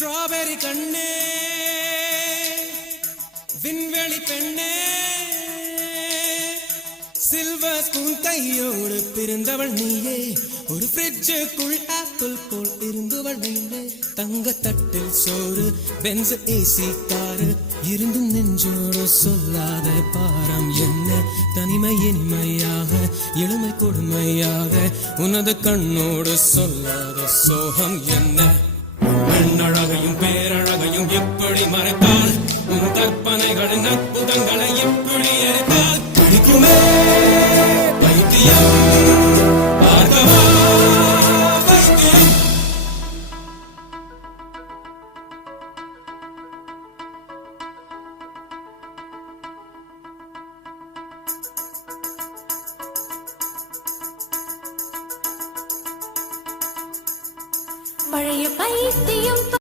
strawberry கண்ணே விண்வெளி பெண்ணே சில்வர் ஸ்பூன் கையோடு பிறந்தவள் நீயே ஒரு ஃப்ரிட்ஜுக்குள் ஆப்பிள் போல் இருந்தவள் நீயே தங்க தட்டில் சோறு பென்ஸ் ஏசி காரு இருந்தும் நெஞ்சோடு சொல்லாத பாரம் என்ன தனிமை இனிமையாக இளமை கொடுமையாக உனது கண்ணோடு சொல்லாத சோகம் என்ன பெண்ணழகையும் பேரழகையும் எப்படி மறைத்தால் உன் கற்பனைகளின் அற்புதங்களை எப்படி எரித்தால் பிடிக்குமே பைத்தியம் பார்க்கவா பைத்தியம் பழைய பைத்தியம்